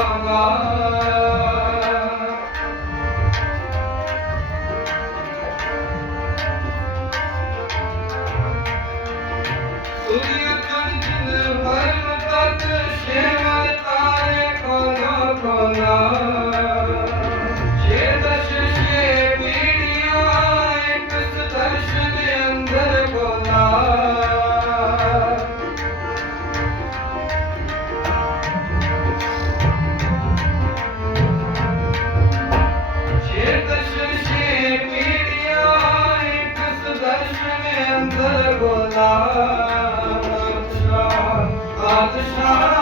Allah. ਅੰਦਰ ਬੋਲਾ ਆਤਸ਼ਾ ਆਤਸ਼ਾ।